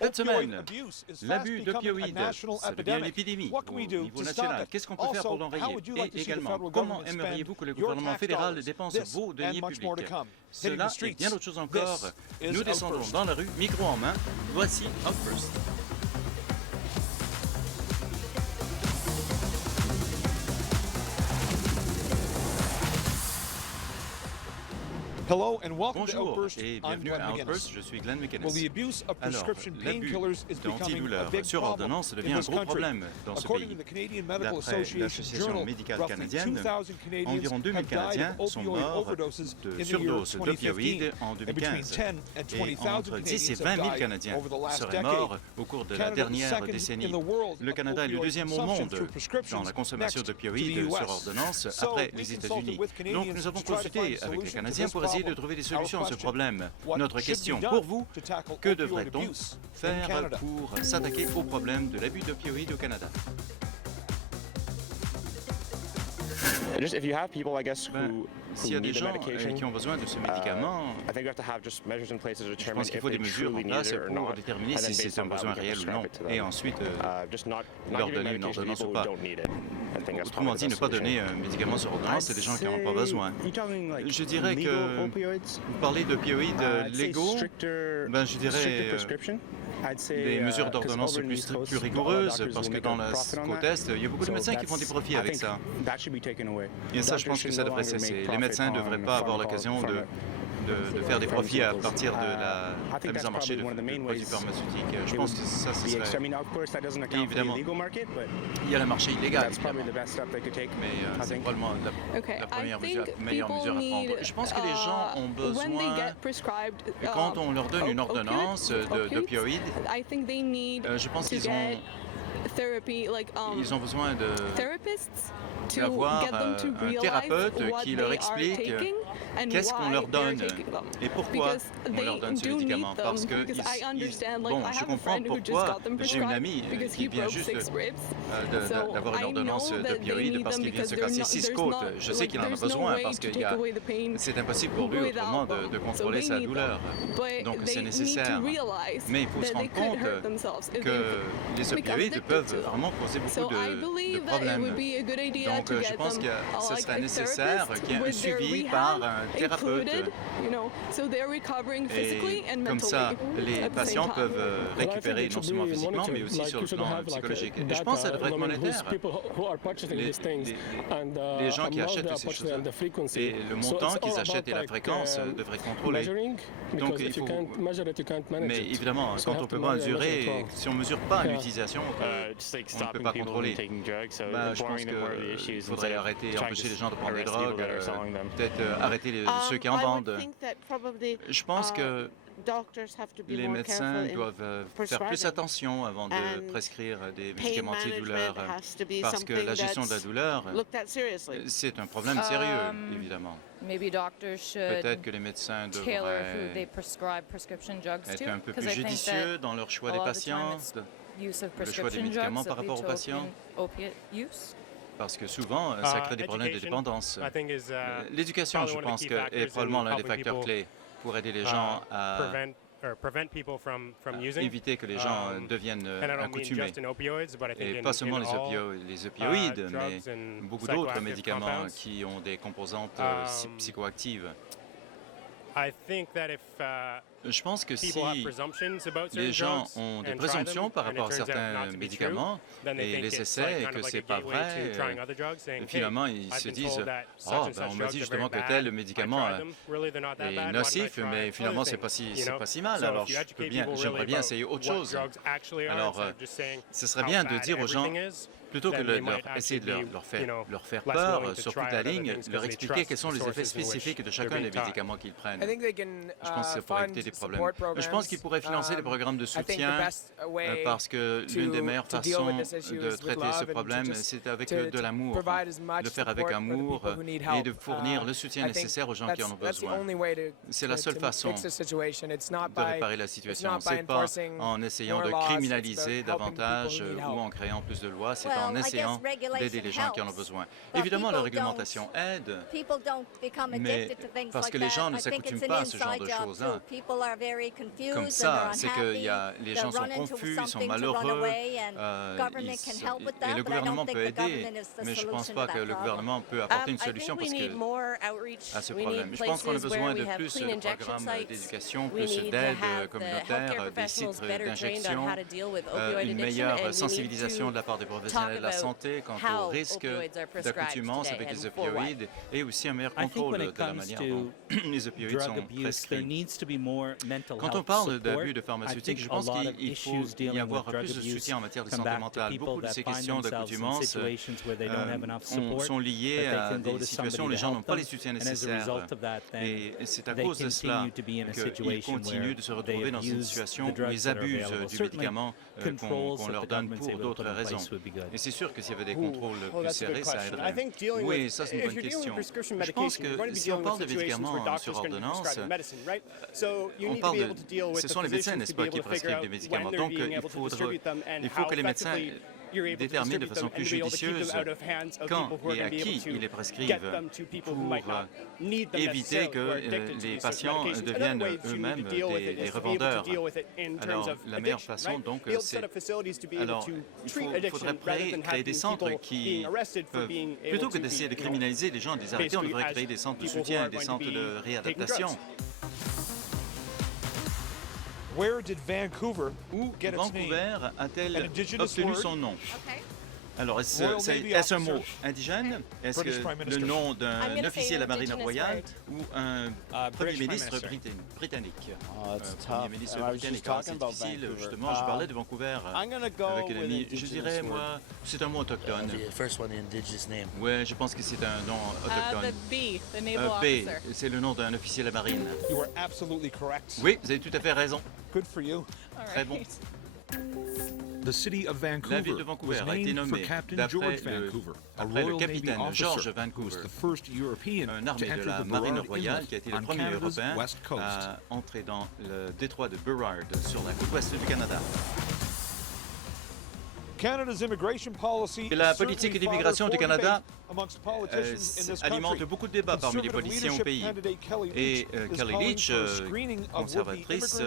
Cette semaine, l'abus d'opioïdes, ça devient une épidémie au niveau national. Qu'est-ce qu'on peut faire pour l'enrayer? Et également, comment aimeriez-vous que le gouvernement fédéral dépense vos deniers publics? Cela et bien d'autres choses encore. Nous descendons dans la rue, micro en main. Voici Outburst. Bonjour et bienvenue à Outburst, je suis Glenn McInnes. Alors, l'abus d'antidouleurs sur ordonnance devient un gros problème dans ce pays. D'après l'Association médicale canadienne, environ 2000 Canadiens sont morts de surdose d'opioïdes en 2015. Et entre 10 et 20 000 Canadiens seraient morts au cours de la dernière décennie. Le Canada est le deuxième au monde dans la consommation d'opioïdes sur ordonnance après les États-Unis. Donc nous avons consulté avec les Canadiens pour essayer de trouver des solutions à ce problème. Notre question pour vous, que devrait-on faire pour s'attaquer au problème de l'abus d'opioïdes au Canada? S'il y a des gens qui ont besoin de ce médicament, je pense qu'il faut des mesures en place pour déterminer si c'est un besoin réel ou non, et ensuite leur donner une ordonnance ou pas. Autrement dit, ne pas donner un médicament sur ordonnance à des gens qui n'en ont pas besoin. Je dirais que parler d'opioïdes légaux, je dirais des mesures d'ordonnance plus rigoureuses, parce que dans la côte Est, il y a beaucoup de médecins qui font des profits avec ça. Et ça, je pense que ça devrait cesser. Les médecins ne devraient pas avoir l'occasion de faire des profits à partir de la mise en marché de produits pharmaceutiques. Je pense que ça, ce serait... Et évidemment, il y a le marché illégal, évidemment. Mais c'est probablement la meilleure mesure à prendre. Je pense que les gens ont besoin, quand on leur donne une ordonnance d'opioïdes, je pense qu'ils ont besoin d'avoir un thérapeute qui leur explique qu'est-ce qu'on leur donne et pourquoi on leur donne ce médicament. Parce que, je comprends pourquoi j'ai une amie qui vient juste d'avoir une ordonnance d'opioïdes parce qu'il vient de se casser 6 côtes. Je sais qu'il en a besoin parce que c'est impossible pour lui autrement de contrôler sa douleur. Donc c'est nécessaire. Mais il faut se rendre compte que les opioïdes peuvent vraiment causer beaucoup de problèmes. Donc je pense que ce serait nécessaire qu'il y ait un suivi par un thérapeute. Et comme ça, les patients peuvent récupérer non seulement physiquement, mais aussi sur le plan psychologique. Et je pense que ça devrait être monétaire. Les gens qui achètent ces choses-là et le montant qu'ils achètent et la fréquence devraient être contrôlés. Donc il faut... Mais évidemment, quand on ne peut pas mesurer, si on ne mesure pas l'utilisation, on ne peut pas contrôler. Je pense qu'il faudrait empêcher les gens de prendre des drogues, peut-être arrêter ceux qui en vendent. Je pense que les médecins doivent faire plus attention avant de prescrire des médicaments antidouleurs parce que la gestion de la douleur, c'est un problème sérieux, évidemment. Peut-être que les médecins devraient être un peu plus judicieux dans leur choix des patients, le choix des médicaments par rapport aux patients. Parce que souvent, ça crée des problèmes de dépendance. L'éducation, je pense, est probablement l'un des facteurs clés pour aider les gens à éviter que les gens deviennent accoutumés. Et pas seulement les opioïdes, mais beaucoup d'autres médicaments qui ont des composantes psychoactives. Je pense que si les gens ont des présomptions par rapport à certains médicaments et les essais et que c'est pas vrai, finalement ils se disent « on m'a dit justement que tel médicament est nocif, mais finalement c'est pas si mal, alors j'aimerais bien essayer autre chose. » Alors, ce serait bien de dire aux gens, plutôt que de essayer de leur faire peur sur toute la ligne, leur expliquer quels sont les effets spécifiques de chacun des médicaments qu'ils prennent. Je pense que ça pourrait éviter des problèmes. Je pense qu'ils pourraient financer des programmes de soutien parce que l'une des meilleures façons de traiter ce problème, c'est avec de l'amour, de faire avec amour et de fournir le soutien nécessaire aux gens qui en ont besoin. C'est la seule façon de réparer la situation. C'est pas en essayant de criminaliser davantage ou en créant plus de lois, c'est en essayant d'aider les gens qui en ont besoin. Évidemment, la réglementation aide, mais parce que les gens ne s'accoutument pas à ce genre de choses-là. comme ça, c'est que les gens sont confus, sont malheureux, et le gouvernement peut aider, mais je ne pense pas que le gouvernement peut apporter une solution à ce problème. Je pense qu'on a besoin de plus de programmes d'éducation, plus d'aide communautaire, des sites d'injection, une meilleure sensibilisation de la part des professionnels de la santé quant au risque d'accoutumance avec les opioïdes et aussi un meilleur contrôle de la manière dont les opioïdes sont prescrits. Quand on parle d'abus de pharmaceutiques, je pense qu'il faut y avoir plus de soutien en matière de santé mentale. Beaucoup de ces questions d'accoutumance sont liées à des situations où les gens n'ont pas les soutiens nécessaires. Et c'est à cause de cela qu'ils continuent de se retrouver dans une situation où ils abusent du médicament qu'on leur donne pour d'autres raisons. Et c'est sûr que s'il y avait des contrôles plus serrés, ça aiderait. Oui, ça c'est une bonne question. Je pense que si on parle de médicaments sur ordonnance, ce sont les médecins, n'est-ce pas, qui prescrivent des médicaments. Donc il faut que les médecins déterminent de façon plus judicieuse quand et à qui ils les prescrivent pour éviter que les patients deviennent eux-mêmes des revendeurs. Alors, la meilleure façon, donc, c'est... Alors, il faudrait créer des centres qui peuvent... Plutôt que d'essayer de criminaliser les gens et de les arrêter, on devrait créer des centres de soutien, des centres de réadaptation. Où Vancouver a-t-elle obtenu son nom? Alors, est-ce un mot indigène? Est-ce que le nom d'un officier de la Marine royale ou un Premier ministre britannique? Premier ministre britannique, c'est difficile. Justement, je parlais de Vancouver avec un ami. Je dirais, moi, c'est un mot autochtone. Oui, je pense que c'est un nom autochtone. B, c'est le nom d'un officier de la Marine. Oui, vous avez tout à fait raison. Très bon. La ville de Vancouver a été nommée d'après le capitaine George Vancouver, un armé de la Marine royale qui a été le premier Européen à entrer dans le détroit de Burrard sur la côte ouest du Canada. La politique d'immigration du Canada alimente beaucoup de débats parmi les politiciens au pays. Et Kelly Leitch, conservatrice,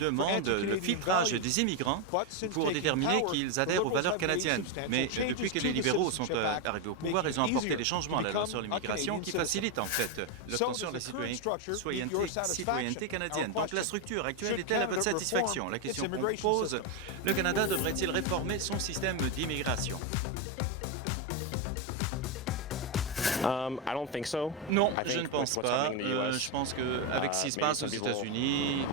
demande le filtrage des immigrants pour déterminer qu'ils adhèrent aux valeurs canadiennes. Mais depuis que les libéraux sont arrivés au pouvoir, ils ont apporté des changements à la loi sur l'immigration qui facilitent en fait l'obtention de la citoyenneté canadienne. Donc la structure actuelle est-elle à votre satisfaction? La question qu'on vous pose, le Canada devrait-il réformer son système d'immigration? Non, je ne pense pas. Je pense qu'avec ce qui se passe aux États-Unis,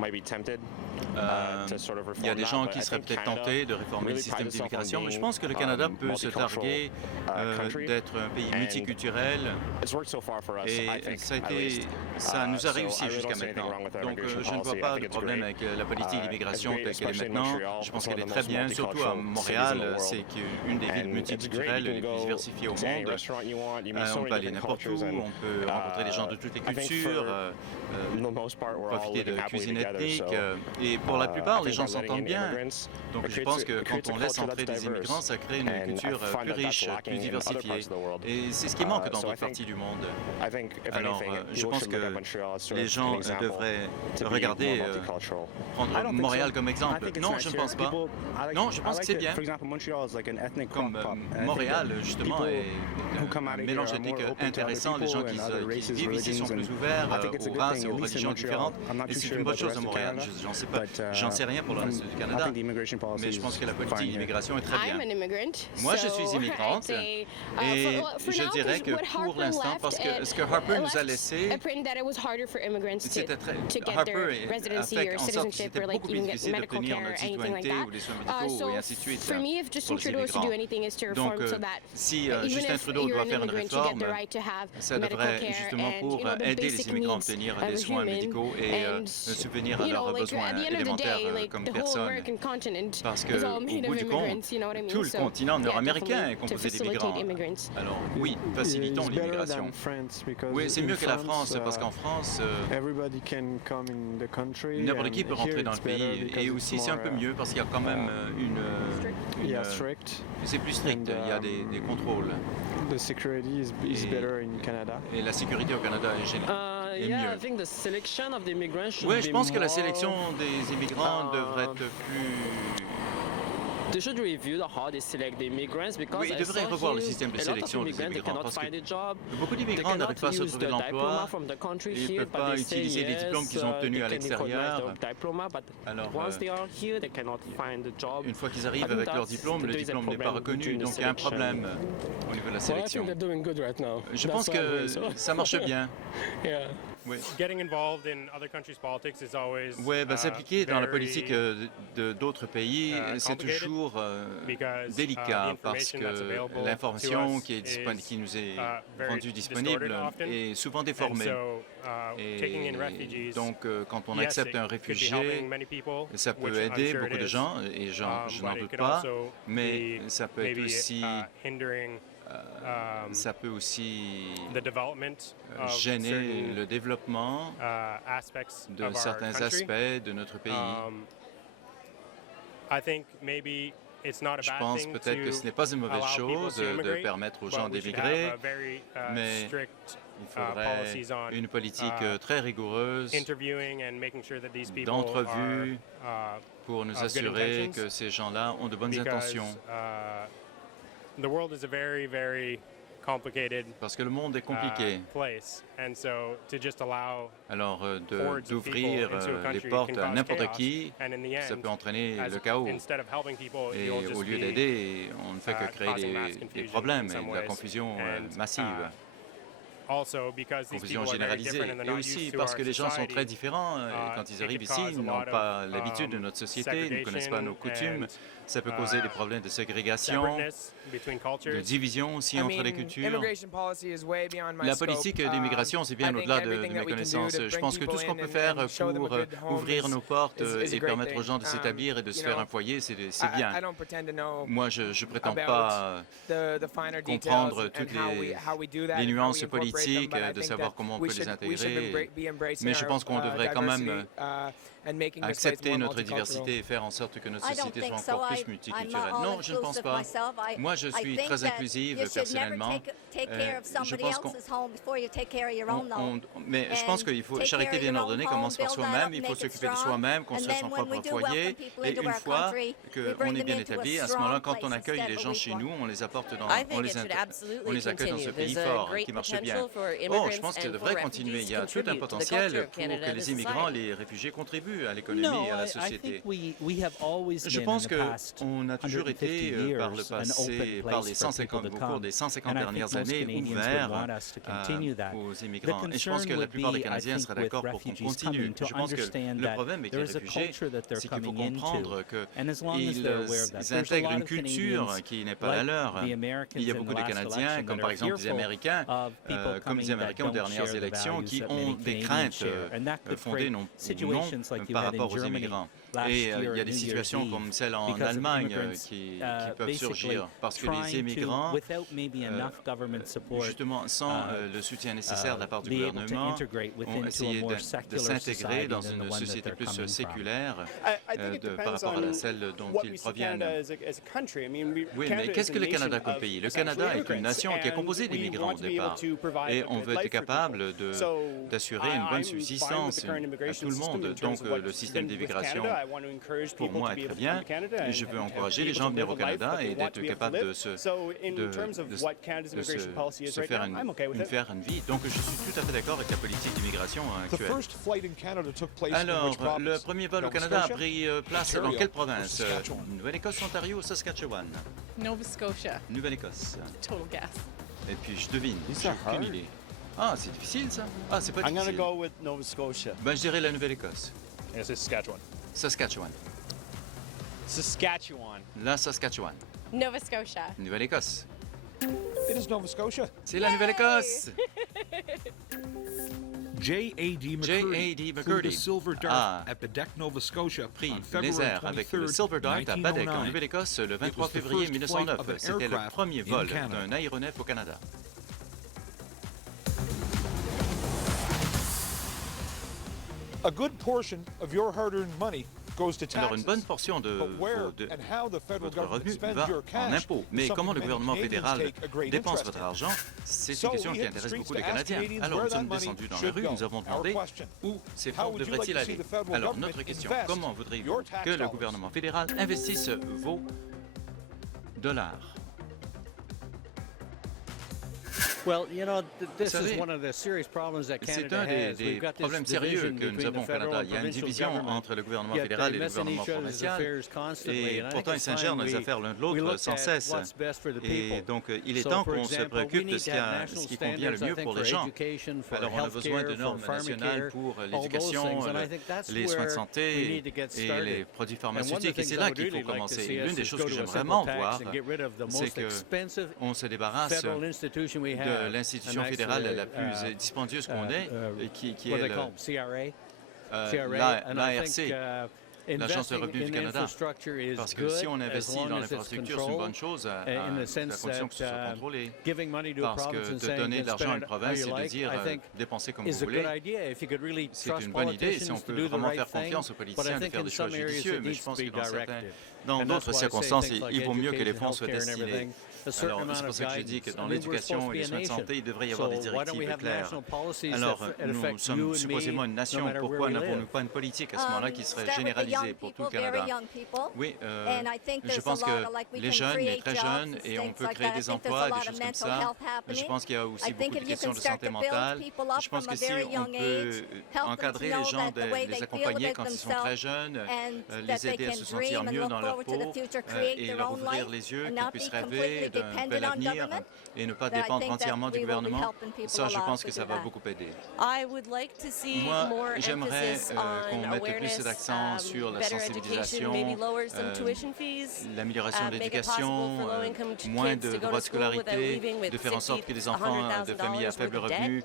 il y a des gens qui seraient peut-être tentés de réformer le système d'immigration, mais je pense que le Canada peut se targuer d'être un pays multiculturel et ça nous a réussi jusqu'à maintenant. Donc je ne vois pas de problème avec la politique d'immigration telle qu'elle est maintenant. Je pense qu'elle est très bien, surtout à Montréal, c'est une des villes multiculturelles les plus diversifiées au monde. On peut aller n'importe où, on peut rencontrer des gens de toutes les cultures, profiter de cuisine ethnique. Et pour la plupart, les gens s'entendent bien. Donc je pense que quand on laisse entrer des immigrants, ça crée une culture plus riche, plus diversifiée. Et c'est ce qui manque dans d'autres parties du monde. Alors je pense que les gens devraient regarder, prendre Montréal comme exemple. Non, je ne pense pas. Non, je pense que c'est bien. Comme Montréal, justement, est un mélange ethnique intéressant. Les gens qui vivent ici sont plus ouverts aux races et aux religions différentes. Et c'est une bonne chose à Montréal. J'en sais rien pour le reste du Canada, mais je pense que la politique d'immigration est très bien. Moi, je suis immigrante et je dirais que pour l'instant, parce que ce que Harper nous a laissé, c'était très... Harper a fait en sorte que c'était beaucoup plus difficile d'obtenir notre citoyenneté ou les soins médicaux et ainsi de suite pour les immigrants. Donc, si Justin Trudeau doit faire une réforme, ça devrait justement pour aider les immigrants à obtenir des soins médicaux et subvenir à leurs besoins élémentaires comme personnes. Parce qu'au bout du compte, tout le continent nord-américain est composé d'immigrants. Alors oui, facilitons l'immigration. Oui, c'est mieux que la France, parce qu'en France, n'importe qui peut rentrer dans le pays. Et aussi, c'est un peu mieux, parce qu'il y a quand même c'est plus strict, il y a des contrôles. Et la sécurité au Canada est générale. et mieux. Oui, je pense que la sélection des immigrants devrait être plus... Oui, ils devraient revoir le système de sélection des immigrants parce que beaucoup d'immigrants n'arrivent pas à se trouver de l'emploi. Ils ne peuvent pas utiliser les diplômes qu'ils ont obtenus à l'extérieur. Alors, une fois qu'ils arrivent avec leur diplôme, le diplôme n'est pas reconnu, donc il y a un problème au niveau de la sélection. Je pense que ça marche bien. Oui, s'impliquer dans la politique d'autres pays, c'est toujours délicat parce que l'information qui nous est rendue disponible est souvent déformée. Et donc, quand on accepte un réfugié, ça peut aider beaucoup de gens, et je n'en doute pas, mais ça peut être aussi... ça peut aussi gêner le développement de certains aspects de notre pays. Je pense peut-être que ce n'est pas une mauvaise chose de permettre aux gens d'émigrer, mais il faudrait une politique très rigoureuse d'entrevue pour nous assurer que ces gens-là ont de bonnes intentions. Parce que le monde est compliqué. Alors, d'ouvrir les portes à n'importe qui, ça peut entraîner le chaos. Et au lieu d'aider, on ne fait que créer des problèmes et de la confusion massive. Confusion généralisée. Et aussi parce que les gens sont très différents. Quand ils arrivent ici, ils n'ont pas l'habitude de notre société, ils ne connaissent pas nos coutumes. Ça peut causer des problèmes de ségrégation, de division aussi entre les cultures. La politique d'immigration, c'est bien au-delà de mes connaissances. Je pense que tout ce qu'on peut faire pour ouvrir nos portes et permettre aux gens de s'établir et de se faire un foyer, c'est bien. Moi, je ne prétends pas comprendre toutes les nuances politiques, de savoir comment on peut les intégrer, mais je pense qu'on devrait quand même accepter notre diversité et faire en sorte que notre société soit encore plus multiculturelle. Non, je ne pense pas. Moi, je suis très inclusive personnellement. Je pense mais je pense qu'il faut charité bien ordonnée commence par soi-même. Il faut s'occuper de soi-même, construire son propre foyer. Et une fois qu'on est bien établi, à ce moment-là, quand on accueille les gens chez nous, on les apporte on les accueille dans ce pays fort qui marche bien. Oh, je pense que ça devrait continuer. Il y a tout un potentiel pour que les immigrants, les réfugiés contribuent à l'économie et à la société. Je pense qu'on a toujours été, par le passé, au cours des 150 dernières années, ouverts aux immigrants. Et je pense que la plupart des Canadiens seraient d'accord pour qu'on continue. Je pense que le problème avec les réfugiés, c'est qu'il faut comprendre qu'ils intègrent une culture qui n'est pas la leur. Il y a beaucoup de Canadiens, comme par exemple des Américains, aux dernières élections, qui ont des craintes fondées non par rapport aux immigrants. Et il y a des situations comme celle en Allemagne qui peuvent surgir parce que les immigrants, justement, sans le soutien nécessaire de la part du gouvernement, ont essayé de s'intégrer dans une société plus séculaire par rapport à celle dont ils proviennent. Oui, mais qu'est-ce que le Canada comme pays? Le Canada est une nation qui est composée d'immigrants au départ. Et on veut être capable d'assurer une bonne subsistance à tout le monde. Donc, le système d'immigration, pour moi, est très bien. Et je veux encourager les gens à venir au Canada et d'être capables de se faire une vie. Donc, je suis tout à fait d'accord avec la politique d'immigration actuelle. Alors, le premier vol au Canada a pris place dans quelle province? Nouvelle-Écosse, Ontario, Saskatchewan? Nova Scotia. Nouvelle-Écosse. Total guess. Et puis, je devine. J'ai aucune idée. Ah, c'est difficile, ça? Ah, c'est pas difficile. I'm going to go with Nova Scotia. Ben, je dirais la Nouvelle-Écosse. It's Saskatchewan. Saskatchewan. Saskatchewan. La Saskatchewan. Nova Scotia. Nouvelle-Écosse. It is Nova Scotia. C'est la Nouvelle-Écosse. J.A.D. McCurdy Silver Dart at Baddeck, Nova Scotia, pris les airs avec le Silver Dart à Baddeck en Nouvelle-Écosse le 23 février 1909. C'était le premier vol d'un aéronef au Canada. A good portion of your hard-earned money Alors, une bonne portion de votre revenu va en impôts. Mais comment le gouvernement fédéral dépense votre argent, c'est une question qui intéresse beaucoup les Canadiens. Alors, nous sommes descendus dans la rue, nous avons demandé où ces fonds devraient-ils aller. Alors, notre question, comment voudriez-vous que le gouvernement fédéral investisse vos dollars? Well, you know, this Vous savez, is one of the serious problems that c'est Canada un has. des We've got this problèmes sérieux division que nous between avons the au federal Canada. and Il y a une provincial division government. entre le gouvernement Yet fédéral et they le mess in gouvernement each other's provincial. affairs constantly, Et and I pourtant, think ils it's s'ingèrent time dans les affaires l'un de we l'autre look sans at cesse. what's best for the Et people. donc, il est So, temps for qu'on se example, préoccupe we de need to have national ce qui convient le standards, I mieux think, pour les for gens. education, for Alors, on a besoin de healthcare, normes for nationales pharmacare, pour all those l'éducation, things, and I think that's les soins de where we santé need to get et started. les produits And one of the pharmaceutiques. Et things c'est I là would qu'il faut really like to commencer. see L'une us des is choses go que to a j'aimerais simple vraiment tax voir, and get rid of the c'est most expensive qu'on se débarrasse federal institution we de have. l'institution And that's fédérale the, la plus dispendieuse qu'on ait, et qui what est they call CRA. l'ARC, l'Agence de revenus du Canada. Parce que si on investit dans l'infrastructure, c'est une bonne chose, à la condition que ce soit contrôlé. Parce que de donner de l'argent à une province et de dire dépensez comme vous voulez, c'est une bonne idée si on peut vraiment faire confiance aux politiciens de faire des choix judicieux. Mais je pense que dans d'autres circonstances, il vaut mieux que les fonds soient destinés. Alors, c'est pour ça que je dis que dans l'éducation et les soins de santé, il devrait y avoir des directives claires. Alors, nous sommes supposément une nation. Pourquoi n'avons-nous pas une politique à ce moment-là qui serait généralisée pour tout le Canada? Oui, je pense que les jeunes, les très jeunes, et on peut créer des emplois, des choses comme ça. Je pense qu'il y a aussi beaucoup de questions de santé mentale. Je pense que si on peut encadrer les gens, les accompagner quand ils sont très jeunes, les aider à se sentir mieux dans leur peau et leur ouvrir les yeux, qu'ils puissent rêver d'un bel avenir et ne pas dépendre entièrement du gouvernement, ça, je pense que ça va beaucoup aider. Moi, j'aimerais qu'on mette plus d'accent sur la sensibilisation, l'amélioration de l'éducation, moins de droits de scolarité, de faire en sorte que les enfants de familles à faible revenu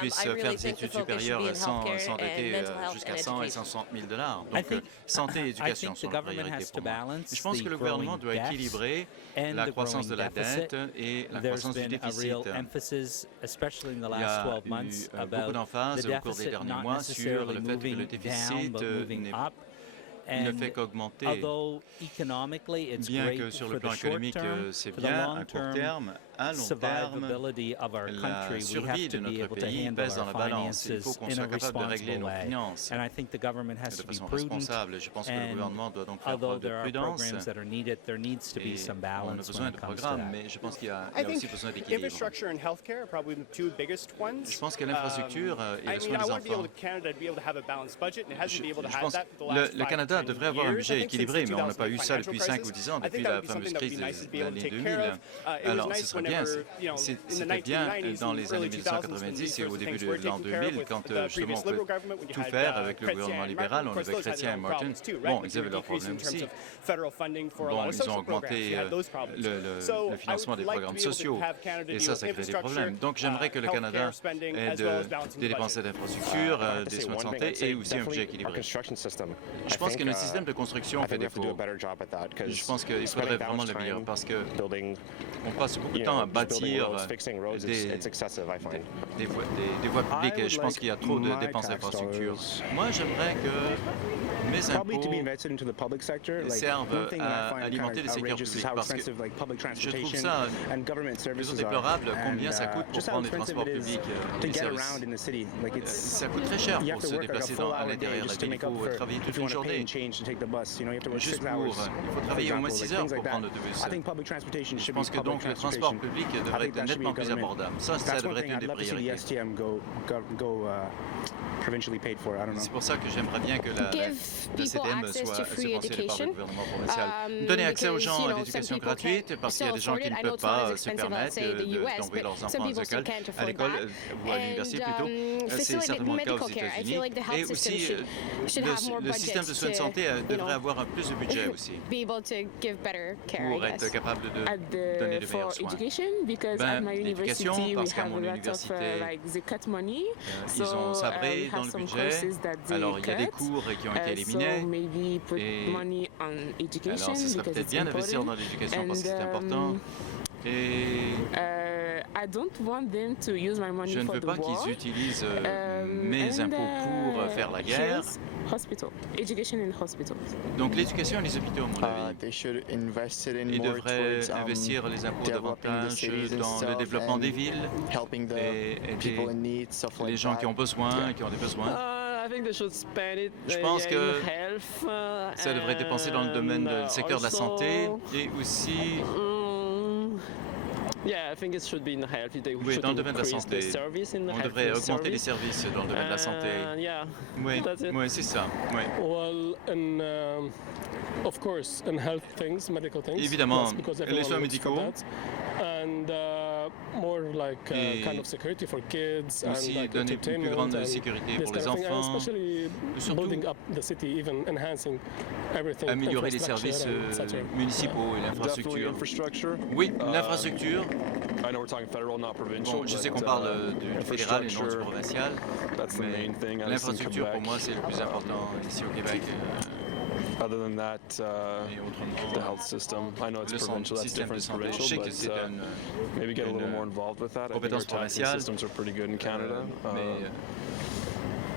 puissent faire des études supérieures sans s'endetter jusqu'à 100 et 160 000 $. Donc, santé et éducation sont la priorité pour moi. Je pense que le gouvernement doit équilibrer la croissance de la dette et la croissance du déficit. Il y a eu beaucoup d'emphase au cours des derniers mois sur le fait que le déficit ne fait qu'augmenter. Bien que sur le plan économique, c'est bien à court terme, à long terme, la survie de notre pays pèse dans la balance. Il faut qu'on soit capable de régler nos finances de façon responsable. Je pense que le gouvernement doit donc faire preuve de prudence. Et on a besoin de programmes, mais je pense qu'il y a aussi besoin d'équilibre. Je pense que l'infrastructure et le soin des enfants. Je pense que le Canada devrait avoir un budget équilibré, mais on n'a pas eu ça depuis 5 ou 10 ans, depuis la fameuse crise de l'année 2000. Alors, ce serait bien, c'était bien dans les années 1990 et au début de l'an 2000, quand justement on peut tout faire avec le gouvernement libéral. On avait Chrétien et Martin. Bon, ils avaient leurs problèmes aussi. Bon, ils ont augmenté le financement des programmes sociaux et ça crée des problèmes. Donc, j'aimerais que le Canada ait des dépenses d'infrastructure, des soins de santé et aussi un budget équilibré. Je pense que notre système de construction fait défaut. Je pense qu'il faudrait vraiment l'améliorer parce que on passe beaucoup de temps à bâtir des voies publiques. Je pense qu'il y a trop de dépenses d'infrastructure. Moi, j'aimerais que mes impôts servent à alimenter les secteurs publics parce que je trouve ça plutôt déplorable combien ça coûte pour prendre les transports publics, les services. Ça coûte très cher pour se déplacer à l'intérieur de la ville. Il faut travailler toute une journée. Juste il faut travailler au moins 6 heures pour prendre l'autobus. Je pense que donc le transport public devrait être nettement plus abordable. Ça devrait être une des priorités. C'est pour ça que j'aimerais bien que le CTM soit subventionné par le gouvernement provincial. Donner accès aux gens à l'éducation gratuite, parce qu'il y a des gens qui ne peuvent pas se permettre d'envoyer leurs enfants à l'école ou à l'université plutôt. C'est certainement le cas aux États-Unis. Et aussi, le système de soins de santé devrait avoir plus de budget aussi pour être capable de donner de meilleurs soins. L'éducation, parce qu'à mon université, ils ont sabré dans le budget. Alors, il y a des cours qui ont été éliminés. Et alors, ce serait peut-être bien d'investir dans l'éducation parce que c'est important. Et je ne veux pas qu'ils utilisent mes impôts pour faire la guerre. Donc l'éducation et les hôpitaux, à mon avis. Ils devraient investir les impôts davantage dans le développement des villes et aider les gens qui ont besoin, qui ont des besoins. Je pense que ça devrait être dépensé dans le domaine du secteur de la santé et aussi oui, dans le domaine de la santé. On devrait augmenter les services dans le domaine de la santé. Oui, oui, c'est ça. Oui. Évidemment, les soins médicaux. Et aussi donner une plus grande sécurité pour les enfants, surtout améliorer les services municipaux et l'infrastructure. Oui, l'infrastructure. Bon, je sais qu'on parle du fédéral et non du provincial, mais l'infrastructure pour moi c'est le plus important ici au Québec. Other than that, the health system. I know it's provincial. That's different from provincial, but maybe get a little more involved with that. I think our taxing systems are pretty good in Canada.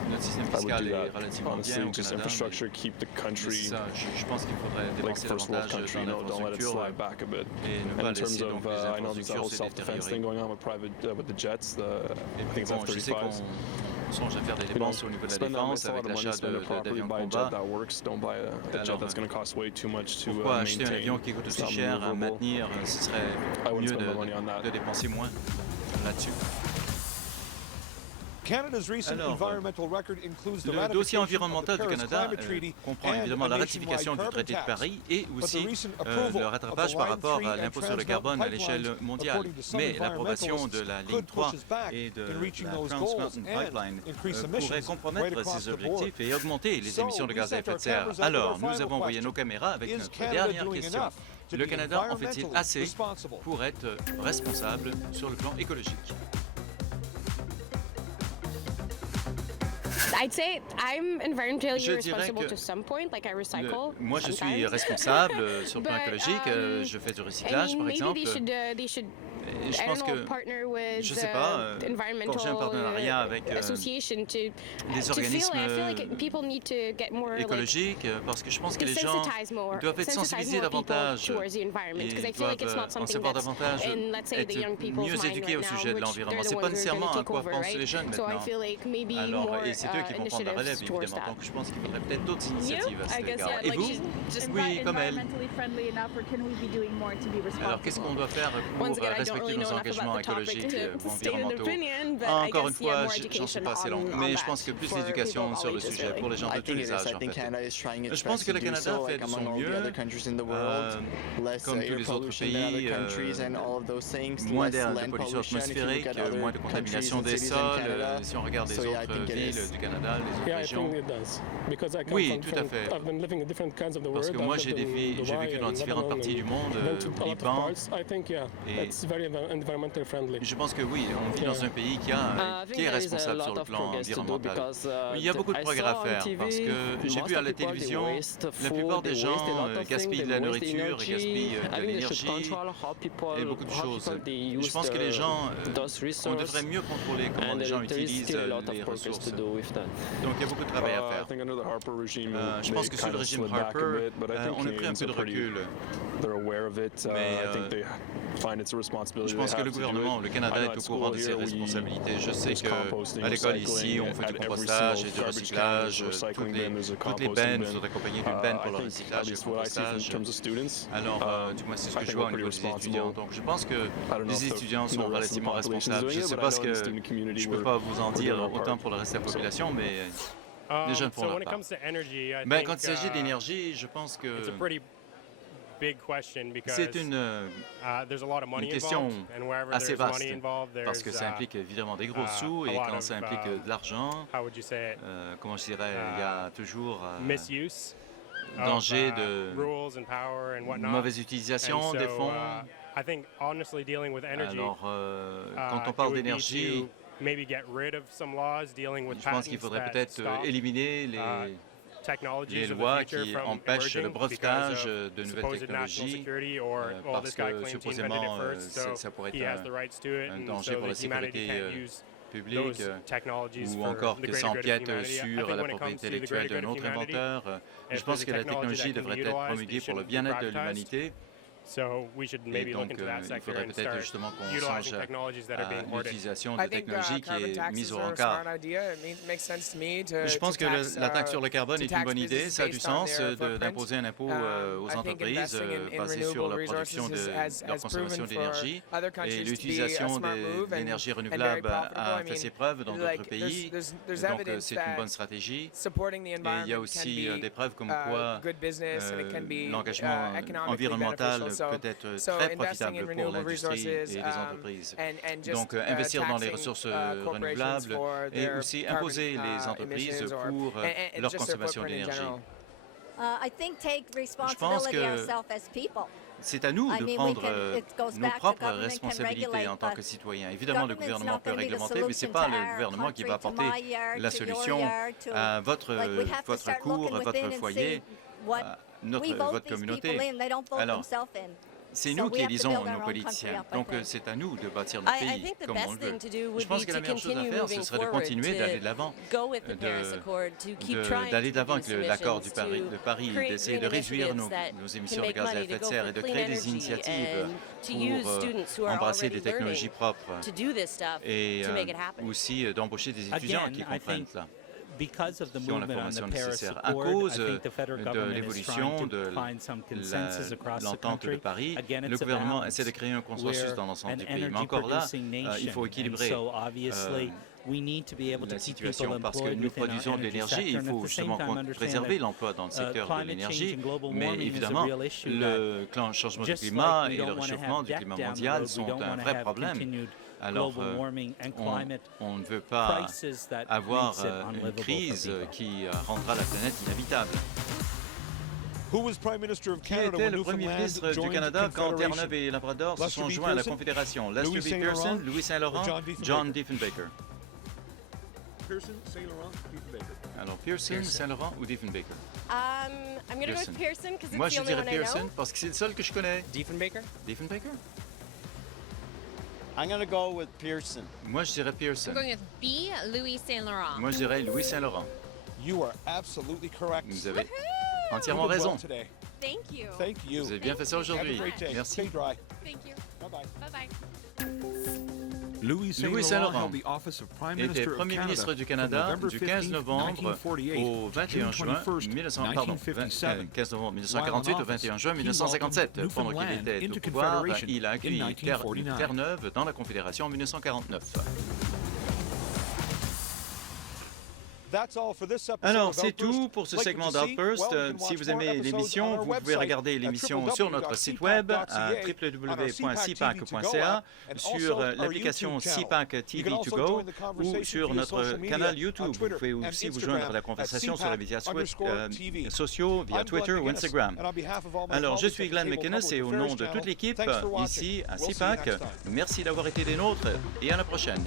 Notre système fiscal est relativement bien au just Canada. Infrastructure, keep the country Je pense qu'il faudrait dépenser davantage dans l'infrastructure et ne pas laisser donc les I know there's a whole self-defense thing going on with the jets. I think it's F-35s. On songe à faire des dépenses au niveau de la défense avec l'achat d'avions de combat. Pourquoi acheter un avion qui coûte aussi cher à maintenir? Ce serait mieux de dépenser moins là-dessus. Alors, le dossier environnemental du Canada comprend évidemment la ratification du traité de Paris et aussi le rattrapage par rapport à l'impôt sur le carbone à l'échelle mondiale. Mais l'approbation de la ligne 3 et de la Trans Mountain Pipeline pourrait compromettre ces objectifs et augmenter les émissions de gaz à effet de serre. Alors, nous avons envoyé nos caméras avec notre dernière question. Le Canada en fait-il assez pour être responsable sur le plan écologique? Je dirais que moi, je suis responsable sur le plan écologique. Je fais du recyclage, par exemple. Je pense que, je ne sais pas, forger un partenariat avec des organismes écologiques, parce que je pense que les gens doivent être sensibilisés davantage et doivent en savoir davantage, être mieux éduqués au sujet de l'environnement. Ce n'est pas nécessairement à quoi pensent les jeunes maintenant. Alors, et c'est eux qui vont prendre la relève, évidemment. Donc, je pense qu'il faudrait peut-être d'autres initiatives à cet égard. Et vous? Oui, comme elle. Alors, qu'est-ce qu'on doit faire pour respecter nos engagements écologiques ou environnementaux? Encore une fois, j'en suis pas assez long, mais je pense que plus d'éducation sur le sujet pour les gens de tous les âges, en fait. Je pense que le Canada fait de son mieux, comme tous les autres pays, moins de pollution atmosphérique, moins de contamination des sols, si on regarde les autres villes du Canada, les autres régions. Oui, tout à fait. Parce que moi, j'ai vécu dans différentes parties du monde, au Liban, et je pense que oui, on vit dans un pays qui est responsable sur le plan environnemental. Il y a beaucoup de progrès à faire parce que j'ai vu à la télévision, la plupart des gens gaspillent de la nourriture, gaspillent de l'énergie et beaucoup de choses. Je pense que les gens, on devrait mieux contrôler comment les gens utilisent les ressources. Donc il y a beaucoup de travail à faire. Je pense que sous le régime Harper, on a pris un peu de recul. Mais je pense que le gouvernement, le Canada est au courant de ses responsabilités. Je sais qu'à l'école ici, on fait du compostage et du recyclage. Toutes les bennes sont accompagnées d'une benne pour le recyclage et le compostage. Alors, du moins, c'est ce que je vois au niveau des étudiants. Donc, je pense que les étudiants sont relativement responsables. Je ne sais pas ce que je ne peux pas vous en dire autant pour le reste de la population, mais les jeunes font leur part. Ben, quand il s'agit d'énergie, je pense que c'est une question assez vaste parce que ça implique évidemment des gros sous et quand ça implique de l'argent, comment je dirais, il y a toujours danger de mauvaise utilisation des fonds. Alors, quand on parle d'énergie, je pense qu'il faudrait peut-être éliminer les lois qui empêchent le brevetage de nouvelles technologies parce que supposément ça pourrait être un danger pour la sécurité public ou encore que ça empiète sur la propriété intellectuelle d'un autre inventeur. Je pense que la technologie devrait être promulguée pour le bien-être de l'humanité. Et donc, il faudrait peut-être justement qu'on songe à l'utilisation de technologies qui est mise au rencard. Je pense que la taxe sur le carbone est une bonne idée. Ça a du sens d'imposer un impôt aux entreprises basé sur la production de leur consommation d'énergie. Et l'utilisation de l'énergie renouvelable a fait ses preuves dans d'autres pays. Donc, c'est une bonne stratégie. Et il y a aussi des preuves comme quoi l'engagement environnemental peut être très profitable pour l'industrie et les entreprises. Donc, investir dans les ressources renouvelables et aussi imposer les entreprises pour leur consommation d'énergie. Je pense que c'est à nous de prendre nos propres responsabilités en tant que citoyens. Évidemment, le gouvernement peut réglementer, mais ce n'est pas le gouvernement qui va apporter la solution à votre cour, à votre foyer, à votre communauté. Alors, c'est nous qui élisons nos politiciens. Donc, c'est à nous de bâtir notre pays comme on le veut. Je pense que la meilleure chose à faire, ce serait de continuer d'aller de l'avant, d'aller de l'avant avec l'accord de Paris, d'essayer de réduire nos émissions de gaz à effet de serre et de créer des initiatives pour embrasser des technologies propres et aussi d'embaucher des étudiants qui comprennent cela, qui ont la formation nécessaire. À cause de l'évolution de l'entente de Paris, le gouvernement essaie de créer un consensus dans l'ensemble du pays. Mais encore là, il faut équilibrer la situation parce que nous produisons de l'énergie. Il faut justement préserver l'emploi dans le secteur de l'énergie. Mais évidemment, le changement du climat et le réchauffement du climat mondial sont un vrai problème. Alors, on ne veut pas avoir une crise qui rendra la planète inhabitable. Qui était le Premier ministre du Canada quand Terre-Neuve et Labrador se sont joints à la Confédération? Lester B. Pearson, Louis Saint-Laurent, John Diefenbaker. Alors, Pearson, Saint-Laurent ou Diefenbaker? Moi, je dirais Pearson parce que c'est le seul que je connais. Diefenbaker? Diefenbaker? I'm going to go with Pearson. Moi, je dirais Pearson. I'm going with B, Louis Saint-Laurent. Moi, je dirais Louis Saint-Laurent. You are absolutely correct. Vous avez entièrement raison. Thank you. Thank you. Vous avez bien fait ça aujourd'hui. Merci. Stay dry. Thank you. Bye-bye. Bye-bye. Louis Saint-Laurent était Premier ministre du Canada du 15 novembre au 21 juin 1948 au 21 juin 1957. Pendant qu'il était au pouvoir, il a accueilli Terre-Neuve dans la Confédération en 1949. Alors, c'est tout pour ce segment d'Outburst. Si vous aimez l'émission, vous pouvez regarder l'émission sur notre site web à www.cpac.ca, sur l'application CPAC TV2Go ou sur notre canal YouTube. Vous pouvez aussi vous joindre à la conversation sur les médias sociaux via Twitter ou Instagram. Alors, je suis Glenn McInnes et au nom de toute l'équipe ici à CPAC, merci d'avoir été des nôtres et à la prochaine.